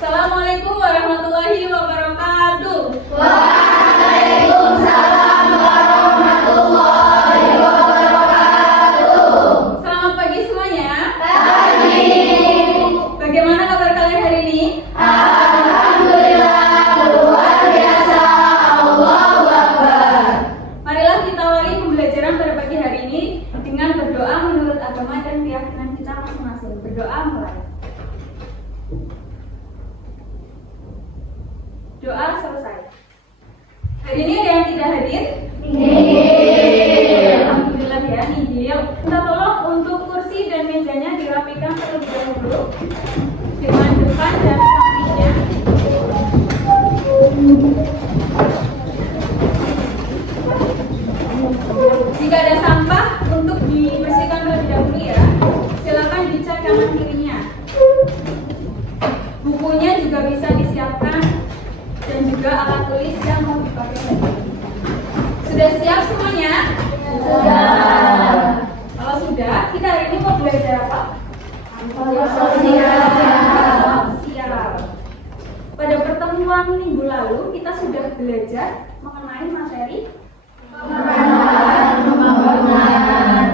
Assalamualaikum warahmatullahi wabarakatuh. Waalaikumsalam warahmatullahi wabarakatuh. Selamat pagi semuanya. Pagi. Bagaimana kabar kalian hari ini? Alhamdulillah, luar biasa. Allahu Akbar. Marilah kita awali pembelajaran pada pagi hari ini dengan berdoa menurut agama dan keyakinan kita masing-masing. Berdoa mulai. Doa selesai. Hari ini ada yang tidak hadir? Alhamdulillah ya, nihil. Kita tolong untuk kursi dan mejanya dirapikan terlebih dahulu dengan depan dan sampingnya. Jika ada sampah untuk dibersihkan terlebih dahulu ya. Silakan dicat kanan kirinya. Bukunya juga bisa disiapkan dan juga alat tulis yang mau dipakai lagi. Sudah siap semuanya? Sudah. Kalau sudah, kita hari ini mau belajar apa? Sosial. Sosial. Pada pertemuan minggu lalu kita sudah belajar mengenai materi Pembangunan.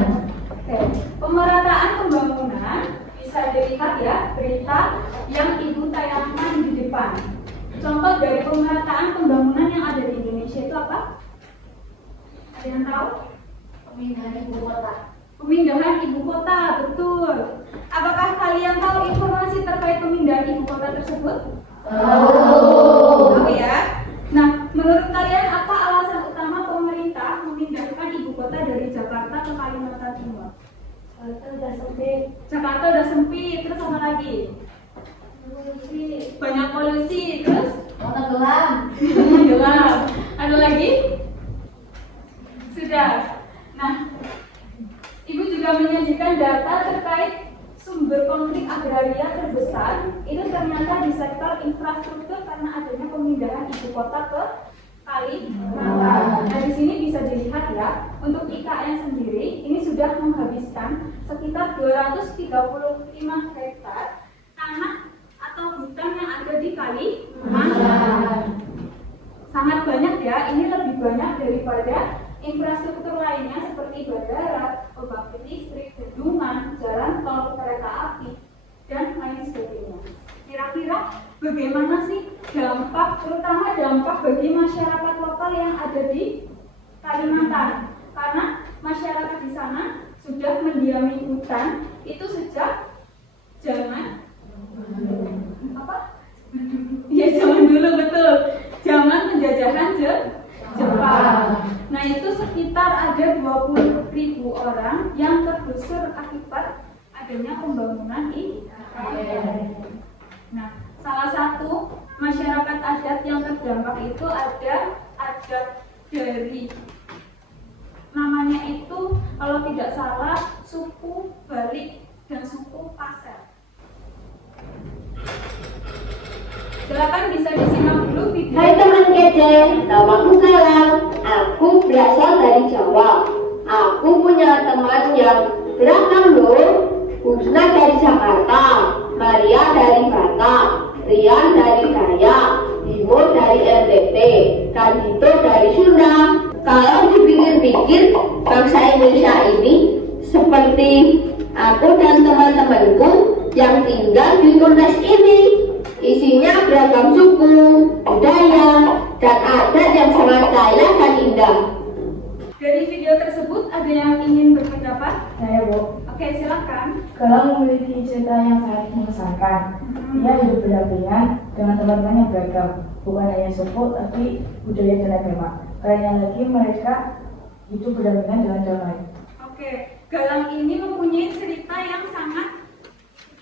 Oke. Pemerataan pembangunan bisa dilihat ya berita yang ibu tayangkan di depan. Contoh dari pemerataan pembangunan yang ada di Indonesia itu apa? Ada yang tahu? Pemindahan ibu kota. Pemindahan ibu kota, betul. Apakah kalian tahu informasi terkait pemindahan ibu kota tersebut? Tahu ya? Nah, menurut kalian apa alasan utama pemerintah memindahkan ibu kota dari Jakarta ke Kalimantan Timur? Jakarta udah sempit, terus apa lagi? Banyak polusi, terus Tenggelam. gelap. Ada lagi? Sudah. Nah, Ibu juga menyajikan data terkait sumber konflik agraria terbesar itu ternyata di sektor infrastruktur karena adanya pemindahan ibu kota ke Kalimantan. Nah, di sini bisa dilihat ya, untuk IKN sendiri ini sudah menghabiskan sekitar 235 hektar tanah atau hutan yang ada di Kalimantan. Sangat banyak ya, ini lebih banyak daripada infrastruktur lainnya seperti bandara, pembangkit listrik, bendungan, jalan tol, kereta api, dan lain sebagainya. Kira-kira bagaimana sih dampak, terutama dampak bagi masyarakat lokal yang ada di Kalimantan? Karena masyarakat di sana sudah mendiami hutan itu sejak zaman apa? Ya zaman dulu betul, zaman penjajahan Jepang. Nah itu sekitar ada 20.000 orang yang tergusur akibat adanya pembangunan IKN. Nah salah satu masyarakat adat yang terdampak itu ada adat dari namanya itu kalau tidak salah suku Balik dan suku Pasir. Silakan bisa disimak dulu video. Hai teman kece, namaku Galang. Aku berasal dari Jawa. Aku punya teman yang beragam loh. Husna dari Jakarta, Maria dari Batak, Rian dari Dayak, Bimo dari NTT, Kandito dari Sunda. Kalau dipikir-pikir, bangsa Indonesia ini seperti aku dan teman-temanku yang tinggal di Indonesia ini. Isinya beragam suku, budaya, dan adat yang sangat kaya dan indah. Dari video tersebut ada yang ingin berpendapat? Saya Bu, Oke, silakan. Galang memiliki cerita yang sangat mengesankan. Ia hidup berdampingan dengan teman-teman yang beragam, bukan hanya suku, tapi budaya dan agama. Karena lagi mereka hidup berdampingan dengan damai. Oke, Galang ini mempunyai cerita yang sangat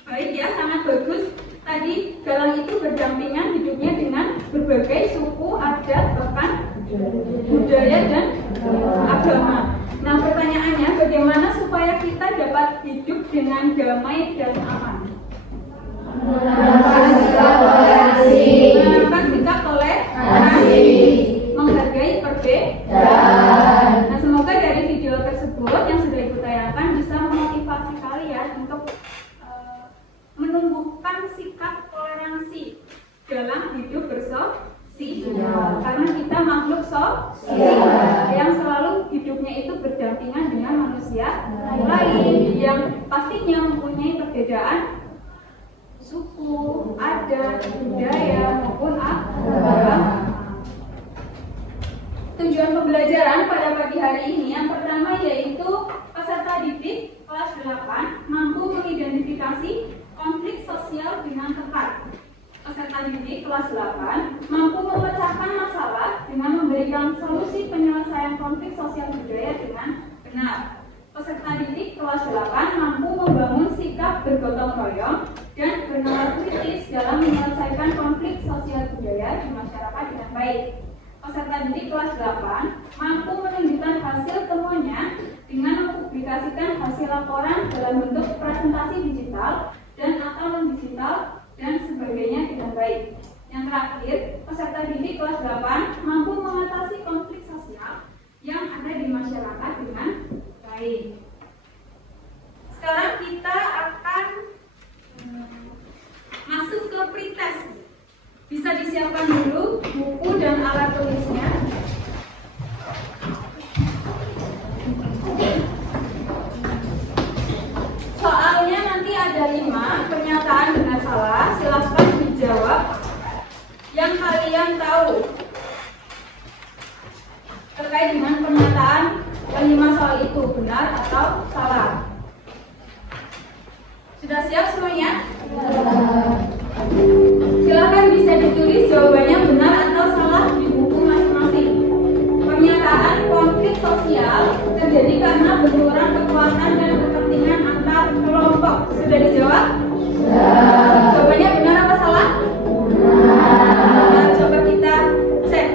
baik ya, sangat bagus. Tadi Galang itu berdampingan hidupnya dengan berbagai suku, adat, bahkan budaya dan agama. Nah pertanyaannya, bagaimana supaya kita dapat hidup dengan damai dan aman? Menerapkan sikap toleransi, menghargai perbedaan. Nah semoga dari video tersebut yang sudah Ibu tayangkan bisa memotivasi kalian untuk menumbuhkan sikap toleransi dalam hidup bersosial. Karena kita makhluk sosial yang selalu hidupnya itu berdampingan dengan manusia lain yang pastinya mempunyai perbedaan suku, adat, budaya maupun agama. Tujuan pembelajaran pada pagi hari ini yang pertama yaitu peserta didik kelas 8 mampu mengidentifikasi konflik sosial dengan tepat. Peserta didik kelas 8 mampu memecahkan masalah dengan memberikan solusi penyelesaian konflik sosial budaya dengan benar. Peserta didik kelas 8 mampu membangun sikap bergotong royong dan bernalar kritis dalam menyelesaikan konflik sosial budaya di masyarakat dengan baik. Peserta didik kelas 8 mampu menunjukkan hasil temuannya dengan mempublikasikan hasil laporan dalam bentuk presentasi digital dan atau non-digital dan sebagainya dengan baik. Yang terakhir, peserta didik kelas 8 mampu mengatasi konflik sosial yang ada di masyarakat dengan baik. Sekarang kita akan masuk ke pretest. Bisa disiapkan dulu buku dan alat tulisnya. Soalnya nanti ada 5 pernyataan benar salah. Silakan dijawab yang kalian tahu terkait dengan pernyataan kelima soal itu, benar atau salah. Sudah siap semuanya? Silakan bisa ditulis jawabannya benar atau salah di buku masing-masing. Pernyataan konflik sosial terjadi karena benturan kekuatan dan kepentingan antar kelompok. Sudah dijawab? Jawabannya benar apa salah? Nah, coba kita cek.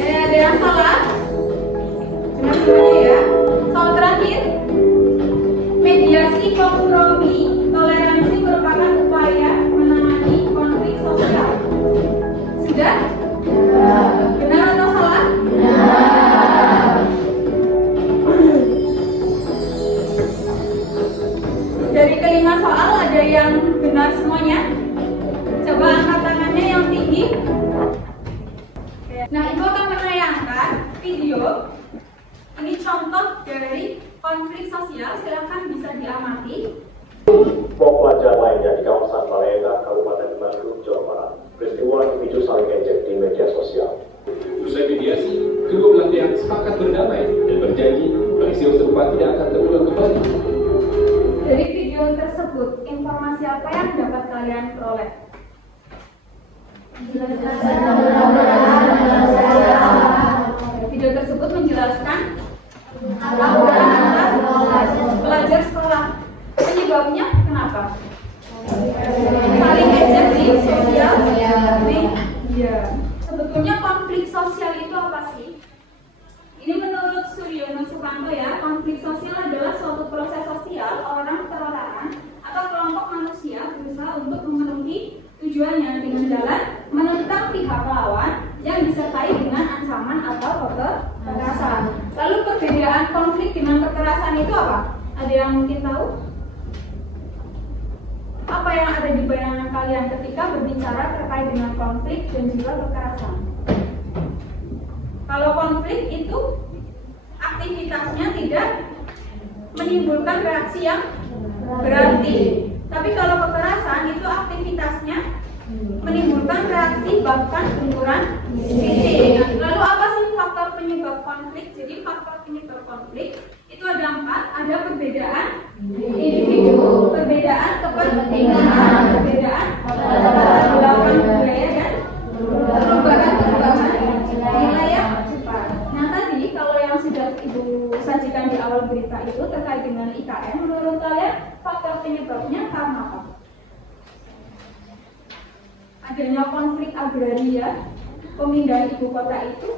Ada yang salah? Benar semuanya ya. Soal terakhir, mediasi kompromi toleransi merupakan upaya menangani konflik sosial. Sudah? Benar atau salah? Dari kelima soal ada yang benar semuanya? Coba angkat tangannya yang tinggi. Nah, Ibu akan menayangkan video. Ini contoh dari konflik sosial, silakan bisa diamati. Pelajar lainnya di kawasan Baleendah, Kabupaten Bandung, Jawa Barat. Peristiwa dipicu saling ejek di media sosial. Usai mediasi, kedua belah pihak sepakat berdamai dan berjanji peristiwa serupa tidak akan terulang kembali. Dari video tersebut, informasi apa yang dapat kalian peroleh? Video tersebut menjelaskan pelajar sekolah. Penyebabnya kenapa? Saling ejek di sosial media. Sebetulnya konflik sosial itu apa sih? Ini menurut Suryono Sukanto ya, konflik sosial adalah suatu proses sosial orang perorangan atau kelompok manusia berusaha untuk memenuhi tujuannya dengan jalan menentang pihak lawan yang disertai dengan ancaman atau kekerasan. Lalu perbedaan konflik dengan kekerasan itu apa? Ada yang mungkin tahu? Apa yang ada di bayangan kalian ketika berbicara terkait dengan konflik dan juga kekerasan? Kalau konflik itu aktivitasnya tidak menimbulkan reaksi yang berarti. Tapi kalau kekerasan itu aktivitasnya menimbulkan reaksi bahkan benturan fisik. Lalu apa sih faktor penyebab konflik? Jadi faktor penyebab konflik itu ada 4, ada perbedaan individu, perbedaan kepentingan, perbedaan latar budaya dan perubahan nilai yang cepat. Nah tadi kalau yang sudah Ibu sajikan di awal berita itu terkait dengan IKN, menurut kalian faktor penyebabnya karena apa? Adanya konflik agraria, pemindahan ibu kota itu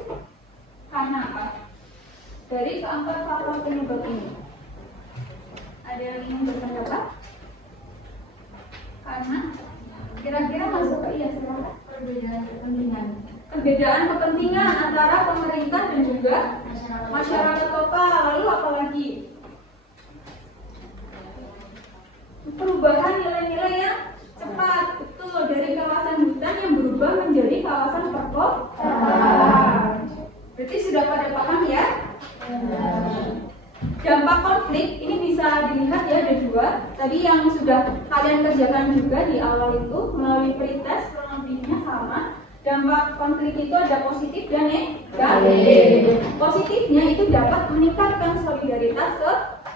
karena apa? Dari keempat faktor penyebab ini, ada yang ingin berpendapat? Karena kira-kira masuk ke iya silakan. Perbedaan kepentingan. Perbedaan kepentingan antara pemerintah dan juga masyarakat lokal. Lalu apa lagi? Perubahan nilai-nilai yang cepat. Betul, dari bisa dilihat ya ada dua. Tadi yang sudah kalian kerjakan juga di awal itu melalui pretest kurang lebihnya sama. Dampak konflik itu ada positif dan negatif. Positifnya itu dapat meningkatkan solidaritas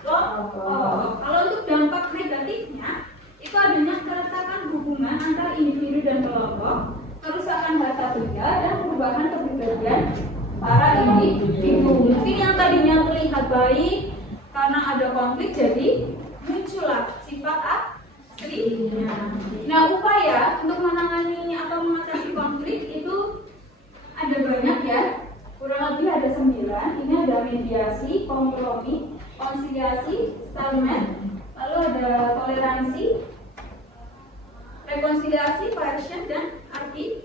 kelompok. Kalau untuk dampak negatifnya itu adanya keretakan hubungan antar individu dan kelompok, kerusakan harta benda dan perubahan kepribadian para individu. Mungkin yang tadinya terlihat baik karena ada konflik jadi muncullah sifat aslinya. Nah, upaya untuk menangani atau mengatasi konflik itu ada banyak ya. Kurang lebih ada 9. Ini ada mediasi, kompromi, konsiliasi, stalemate, lalu ada toleransi, rekonsiliasi, variation, dan arbitrasi.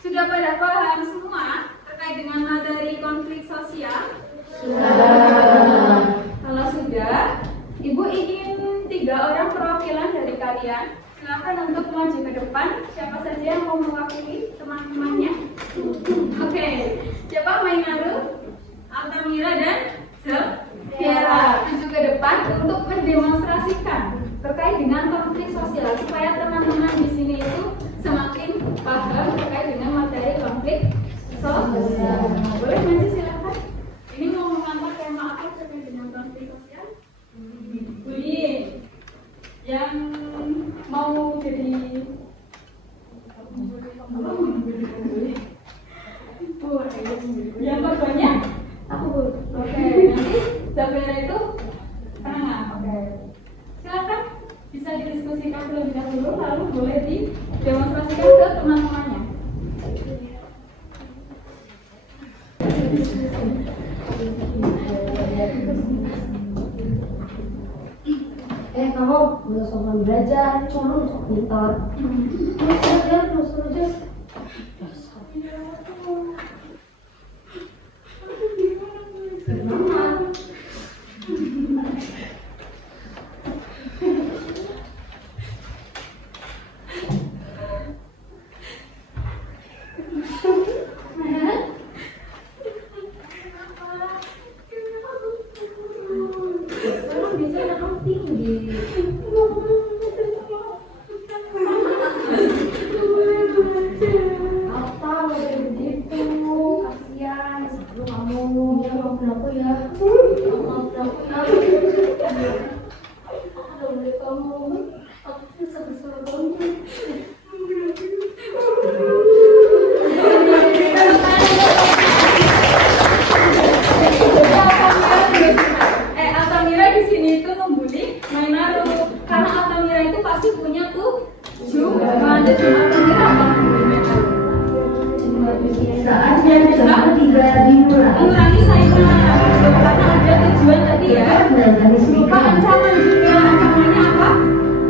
Sudah pada paham semua terkait dengan materi konflik sosial? Sudah. Kalau sudah, Ibu ingin 3 orang perwakilan dari kalian. Silakan untuk maju ke depan. Siapa saja yang mau mewakili teman-temannya? Oke. Siapa? Mainaru, Altamira, dan Zelviera. Maju ke depan untuk mendemonstrasikan terkait dengan konflik sosial supaya teman-teman di sini itu semakin paham terkait dengan materi konflik sosial. Boleh maju silakan. Ini mau mengangkat tema apa terkait dengan konflik sosial? Boleh. Yang mau jadi yang korbannya aku. Oke. Nanti Zelviera itu penengah. Oke. Silakan bisa didiskusikan terlebih dahulu, lalu boleh didemonstrasikan ke teman-temannya. Kamu udah sopan belajar, culun sok pintar. Terus aja. Altamira di sini itu membuli Mainaru karena Altamira itu pasti punya tujuan. Jadi Altamira apa? Saatnya bersama 3 dimulai. Mengurangi saingan karena ada tujuan tadi ya. Berupa ancaman juga. Ancamannya apa?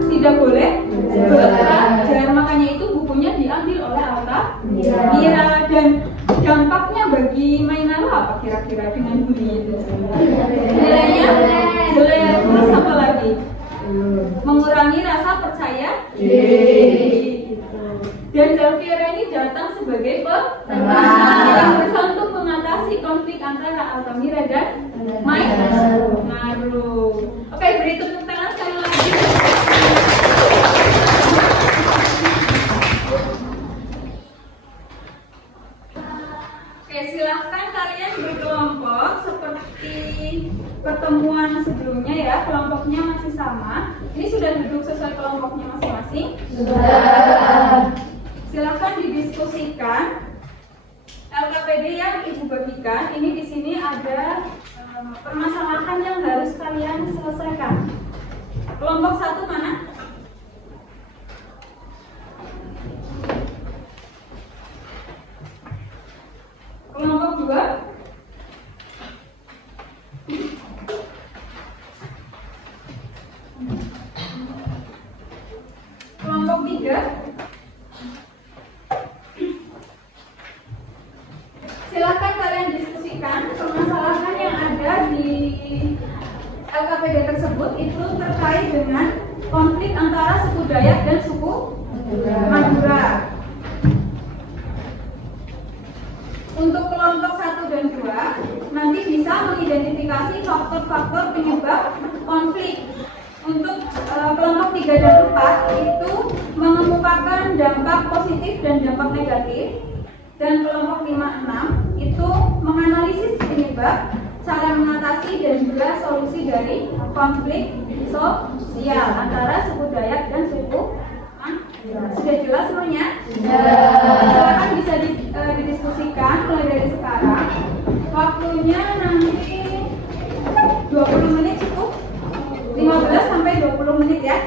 Tidak boleh belajar. Makanya itu bukunya diambil oleh Altamira. Dan dampaknya bagi Mainaru apa kira-kira dengan bully itu? Nilainya jelek. Terus apa lagi? Mengurangi rasa percaya diri. Dan Zelviera ini datang sebagai penengah yang berusaha untuk mengatasi konflik antara Altamira dan Mainaru. Oke, beri tepuk tangan sekali lagi. Oke, silahkan kalian berkelompok seperti pertemuan sebelumnya ya. Kelompoknya masih sama. Ini sudah duduk sesuai kelompoknya masing-masing. Sudah. Silahkan didiskusikan LKPD yang Ibu bagikan. Ini di sini ada permasalahan yang harus kalian selesaikan. Kelompok 1 mana? Kelompok 2? Kelompok 3? Silakan kalian diskusikan permasalahan yang ada di LKPD tersebut itu terkait dengan konflik antara suku Dayak dan suku Madura. Untuk kelompok 1 dan 2 nanti bisa mengidentifikasi faktor-faktor penyebab konflik. Untuk kelompok 3 dan 4 itu mengemukakan dampak positif dan dampak negatif, dan kelompok 5-6 itu menganalisis penyebab, cara mengatasi dan juga solusi dari konflik sosial antara suku Dayak dan suku Madura. Sudah jelas semuanya? Silakan bisa didiskusikan mulai dari sekarang. Waktunya nanti 20 menit cukup. 15 sampai 20 menit ya.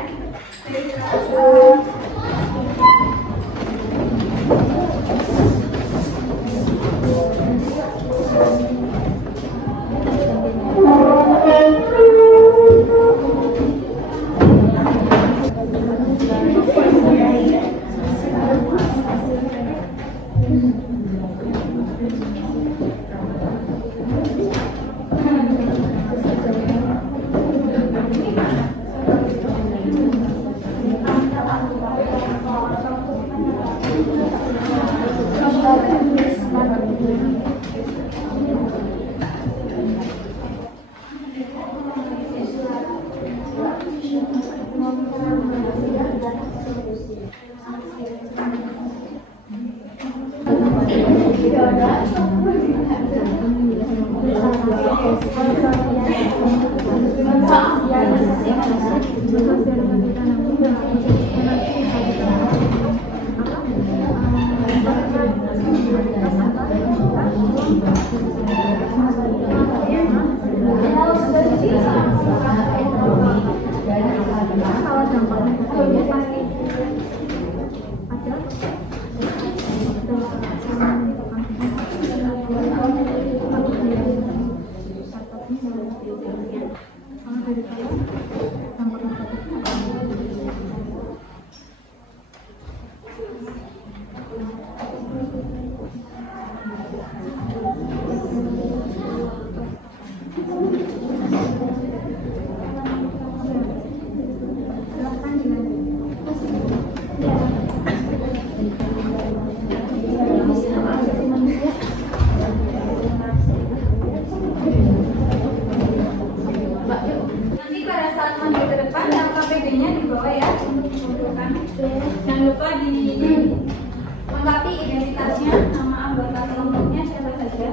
Jangan lupa dilengkapi identitasnya, nama anggota kelompoknya siapa saja.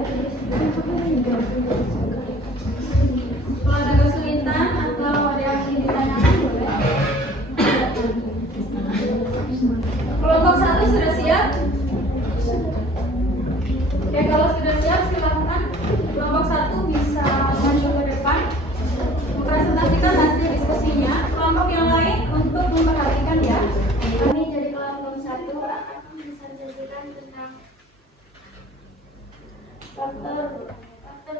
Kalau ada kesulitan atau ada yang ingin ditanyakan boleh. Kelompok 1 sudah siap? Oke, kalau sudah siap silakan kelompok 1 bisa maju ke depan mempresentasikan hasil diskusinya. Kelompok yang lain untuk memperhatikan ya. Kami dari kelompok 1 akan mempresentasikan tentang faktor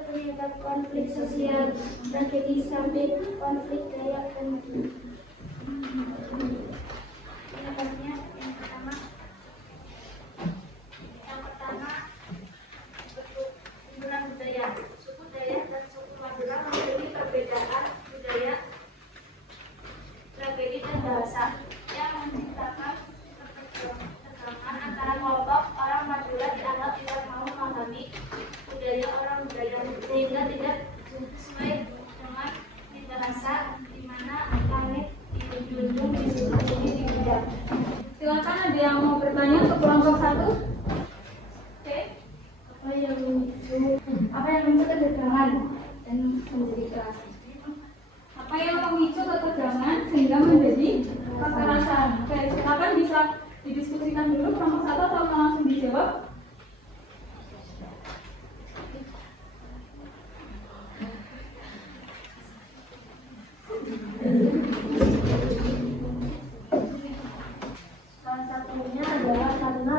penyebab konflik sosial, tragedi sampai konflik Dayak dan Madura. Penyebabnya yang pertama timbulan budaya. Suku Dayak dan suku Madura memiliki perbedaan budaya, tragedi dan bahasa yang menciptakan ketegangan antara kelompok orang Madura dianggap tidak mau memahami budaya orang Dayak sehingga tidak sesuai dengan bahasa di mana langit dijunjung di situ ini tidak. Silakan, ada yang mau bertanya untuk kelompok 1? Oke. Apa yang memicu ketegangan dan menjadi keras? Apa yang memicu ketegangan sehingga menjadi kekerasan? Oke, silakan bisa didiskusikan dulu kelompok 1 atau langsung dijawab? Salah satunya adalah karena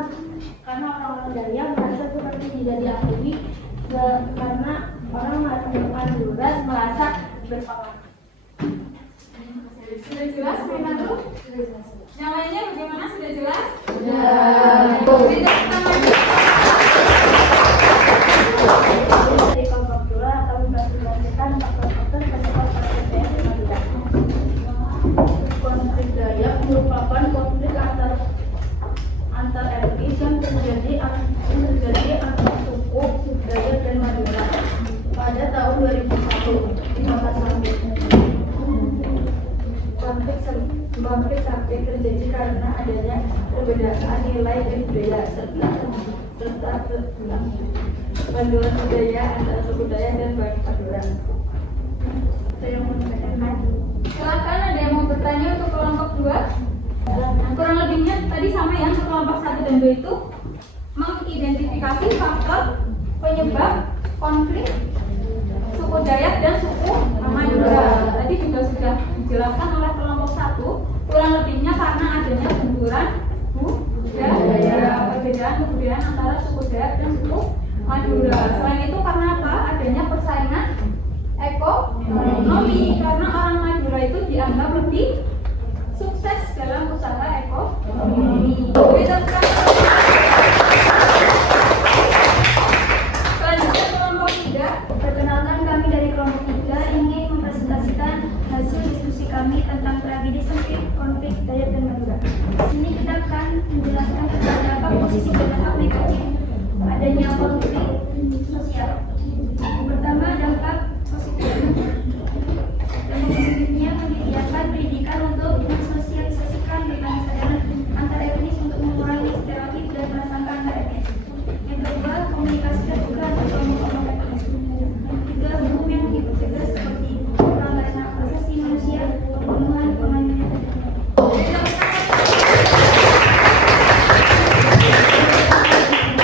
orang-orang Dayak merasa seperti tidak diakui karena orang Madura merasa berpengalaman. Sudah jelas, Rina dulu? Yang lainnya bagaimana? Sudah jelas? Tidak pertama. Dari kelompok 2 akan mempresentasikan faktor-faktor penyebab perbedaan di Madura. Konflik Dayak merupakan konflik antar etnis yang terjadi antar suku Dayak dan Madura pada tahun 2000. konflik sampai terjadi karena adanya perbedaan nilai dan budaya serta kebanduan budaya antara suku Dayak dan Madura. Saya mau menanyakan. Silakan, ada yang mau bertanya untuk kelompok 2? Kurang lebihnya tadi sama ya, untuk kelompok 1 dan 2 itu mengidentifikasi faktor penyebab konflik suku Dayak dan suku Madura. Tadi juga sudah dijelaskan oleh kelompok 1, kurang lebihnya karena adanya benturan budaya, perbedaan kebudayaan antara suku Dayak dan suku Madura. Selain itu karena apa? Adanya persaingan ekonomi, karena orang Madura itu dianggap lebih sukses dalam usaha ekonomi. Selanjutnya kelompok 3. Perkenalkan, kami dari kelompok 3 ingin mempresentasikan hasil diskusi kami tentang tragedi sempit konflik Dayak dan Madura. Di sini kita akan menjelaskan tentang dampak positif dan dampak negatif adanya konflik sosial. Yang pertama, dampak positifnya. Dampak positifnya menyediakan pendidikan untuk mensosialisasikan perbedaan kesadaran antar etnis untuk mengurangi stereotip dan prasangka antar etnis. Yang kedua, komunikasi terbuka antar kelompok etnis. Yang ketiga, hukum yang tegas seperti pelanggaran hak asasi manusia, pembunuhan, penganiayaan.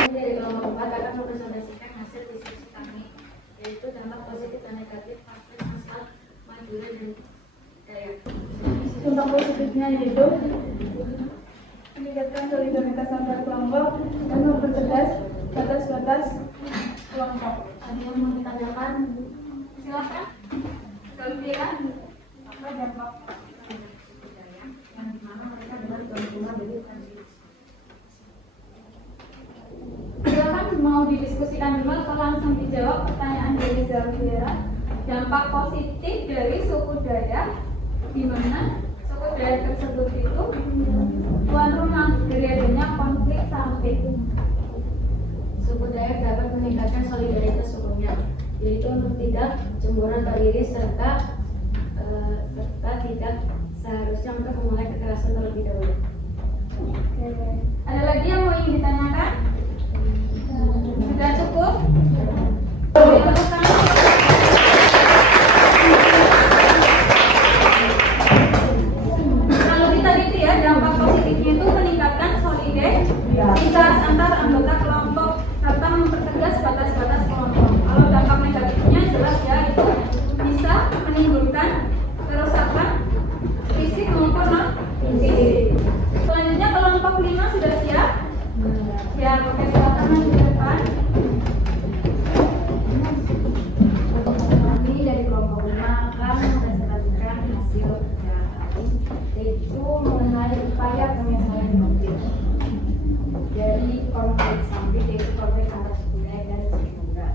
Dari kelompok 4 akan mempresentasikan hasil diskusi kami, yaitu dampak positif dan negatif konflik sosial Madura dan Dayak. Dampak positifnya yaitu meningkatkan solidaritas antar kelompok dan mempertegas batas-batas kelompok. Ada yang mau ditanyakan? Silakan. Kalvira. Apa dampak budaya yang dimana mereka adalah tuan rumah dari transit? Silakan, mau didiskusikan dulu atau langsung dijawab pertanyaan dari Zalvira. Dampak positif dari suku Dayak di mana suku Dayak tersebut itu tuan rumah dari adanya konflik samping. Suku Dayak dapat meningkatkan solidaritas sukunya, yaitu untuk tidak cemburu atau iri serta tidak seharusnya untuk memulai kekerasan terlebih dahulu. Oke. Ada lagi yang mau ingin ditanyakan? Sudah cukup? Diteruskan. Kalau kita itu ya, dampak positifnya itu meningkatkan solidaritas antar anggota kelompok serta mempertegas batas-batas kelompok. Kalau dampak negatifnya jelas ya, itu bisa menimbulkan kerusakan fisik maupun non fisik. Selanjutnya kelompok 5 sudah siap? Ya, oke, silakan maju ke depan. Kami dari kelompok 5 akan mempresentasikan hasil yang kami, yaitu mengenai upaya penyelesaian konflik dari konflik samping, yaitu konflik antar suku Dayak dan suku Madura.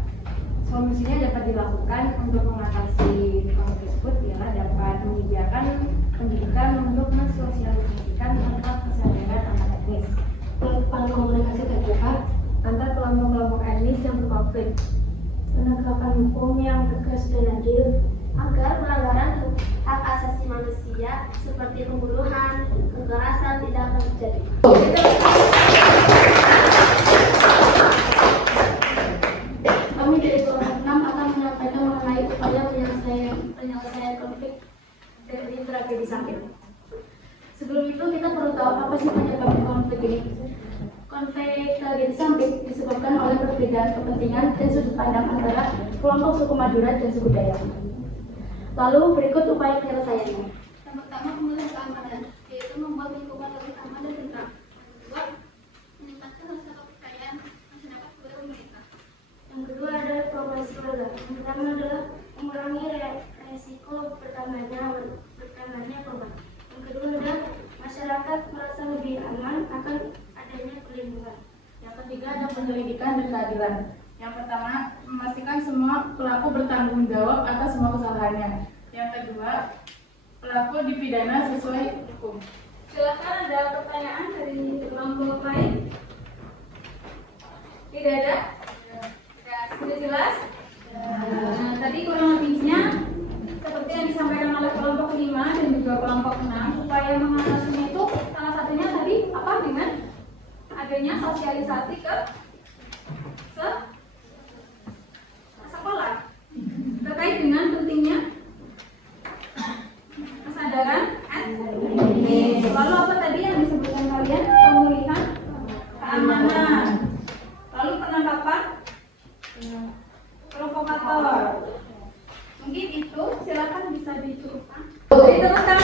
Solusinya dapat dilakukan untuk mengatasi konflik tersebut ialah dapat menyediakan pendidikan untuk mensosialisasikan tentang kesadaran antar etnis, melakukan komunikasi terbuka antar kelompok-kelompok etnis yang berkonflik, menegakkan hukum yang tegas dan adil Agar pelanggaran hak asasi manusia seperti pembunuhan, kekerasan tidak akan terjadi. Kami dari kelompok 6 akan menyampaikan mengenai upaya penyelesaian konflik dari tragedi samping. Sebelum itu kita perlu tahu apa sih penyebab konflik ini. Konflik tragedi samping disebabkan oleh perbedaan kepentingan dan sudut pandang antara kelompok suku Madura dan suku Dayak. Lalu berikut upaya penyelesaiannya. Yang pertama, pemulihan keamanan, yaitu membuat lingkungan lebih aman dan tentram. Yang kedua, meningkatkan rasa kepercayaan masyarakat kepada pemerintah. Yang kedua adalah progresi keluarga. Yang pertama adalah mengurangi resiko bertambahnya korban. Yang kedua adalah masyarakat merasa lebih aman akan adanya perlindungan. Yang ketiga ada penyelidikan dan keadilan. Yang pertama, memastikan semua pelaku bertanggung jawab atas semua kesalahannya. Yang kedua, pelaku dipidana sesuai hukum. Silakan, ada pertanyaan dari kelompok lain? Tidak ada? Sudah jelas? Nah, tadi kurang lebihnya seperti yang disampaikan oleh kelompok 5 dan juga juga kelompok 6. Upaya mengatasinya itu salah satunya tadi apa? Dengan adanya sosialisasi ke sekolah terkait dengan pentingnya kesadaran etis. Lalu apa tadi yang disebutkan kalian? Pemulihan keamanan. Lalu penangkapan provokator. Mungkin itu, silakan bisa dicurahkan. Oke, teman-teman.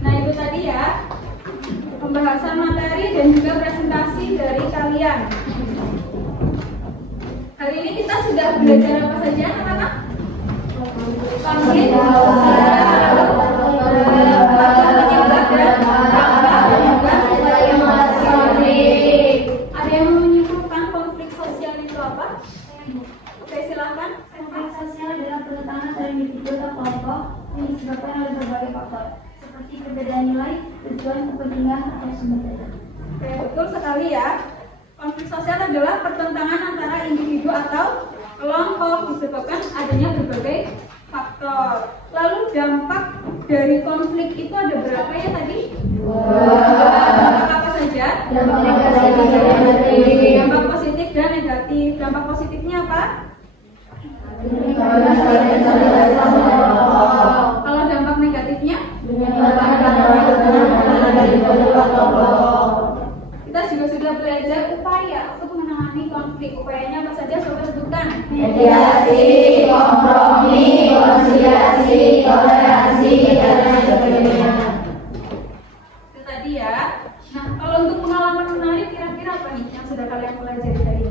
Nah, itu tadi ya pembahasan materi dan juga presentasi dari kalian. Hari ini kita sudah belajar apa saja, anak-anak? Konflik, ada yang mau menyimpulkan konflik sosial itu apa? Oke, silakan. Konflik sosial adalah pertentangan antara individu atau kelompok yang disebabkan oleh berbagai faktor, seperti perbedaan nilai, tujuan, kepentingan, atau sumber daya. Oke, betul sekali ya. Konflik sosial adalah pertentangan antara individu atau kelompok disebabkan adanya berbagai faktor. Lalu dampak dari konflik itu ada berapa ya tadi? Dampak apa saja? Dampak positif dan negatif. Dampak positifnya apa? Kalau dampak negatifnya? Kita juga sudah belajar upaya untuk menangani konflik. Upayanya apa saja? Coba sebutkan. Mediasi, kompromi, konsiliasi, toleransi, dan lain sebagainya. Itu tadi ya. Nah, kalau untuk pengalaman menarik kira-kira apa nih yang sudah kalian pelajari tadi?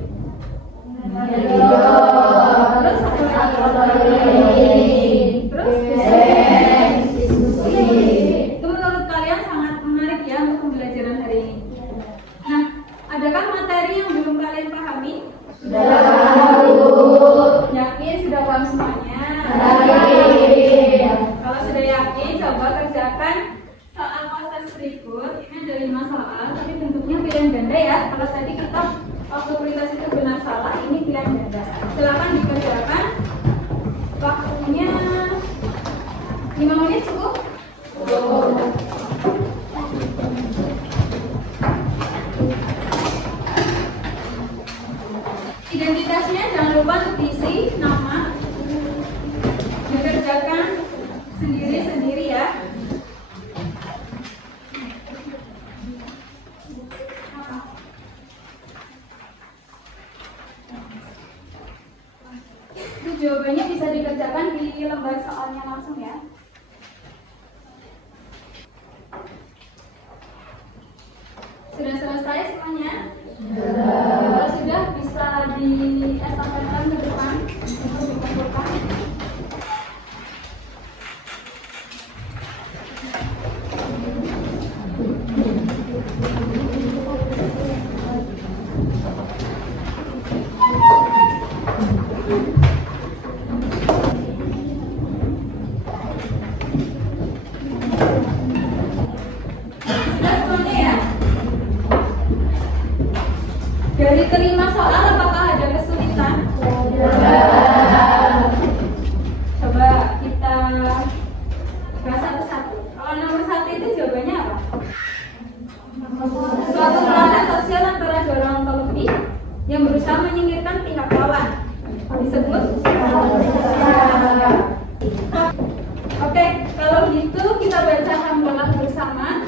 Terus apa lagi? Terus itu menurut kalian sangat menarik ya untuk pembelajaran hari ini. Nah, adakah materi yang belum kalian pahami? Yakin sudah paham semuanya? Kalau sudah yakin, coba kerjakan soal proses berikut. Ini ada 5 soal, tapi bentuknya pilihan ganda ya. Kalau tadi kita waktu prioritas itu benar salah, ini pilihan ganda. Silakan dikerjakan. Waktunya 5 menit cukup? Identitasnya jangan lupa untuk diisi nama, dikerjakan sendiri-sendiri ya. Itu jawabannya bisa dikerjakan di lembar soalnya langsung ya. Sudah selesai semuanya? Kalau sudah bisa diestafetkan ke depan untuk dikumpulkan. Sudah semuanya ya? Dari kelima soal, apakah ada kesulitan? Coba kita bahas satu-satu. Kalau nomor 1 itu jawabannya apa? Suatu proses sosial antara dua atau lebih yang berusaha menyingkirkan pihak lawan disebut. Oke, kalau gitu kita baca alhamdulillah bersama.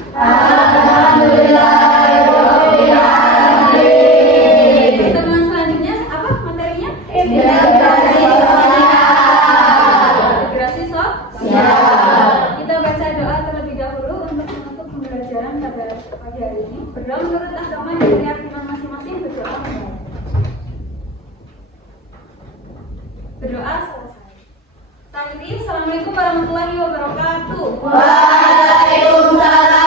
Pertemuan selanjutnya apa materinya? Integrasi sosial. Kita baca doa terlebih dahulu untuk menutup pembelajaran pada pagi hari ini. Berdoa menurut agama dan keyakinan masing-masing. Berdoa selesai. Assalamualaikum warahmatullahi wabarakatuh. Waalaikumsalam.